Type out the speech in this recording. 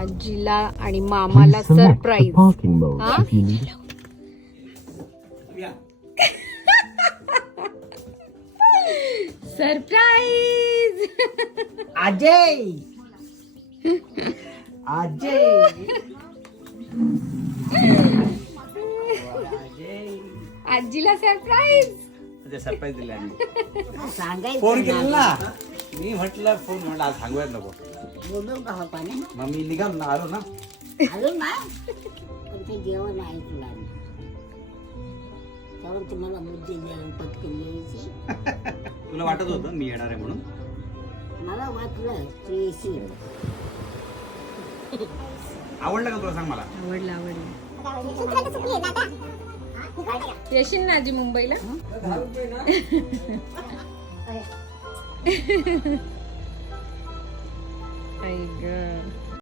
आजीला आणि मामाला सरप्राईज. सरप्राईज. अजय अजय आजीला सरप्राईज. सरप्राईज दिला सांगायचं फोन केला ना मी म्हटलं फोन म्हटलं आज सांगूयात नको बोलू का पाणी मग मी निघालो ना आलो ना आलो ना पण ते जेवण आहे तुला तेव्हा तुम्हाला बुद्धी द्यायला पटकन यायची. तुला वाटत होतं मी येणार आहे म्हणून मला वाटलं तू येशील. आवडलं का तुला सांग मला आवडला येशील ना आजी मुंबईला. आई ग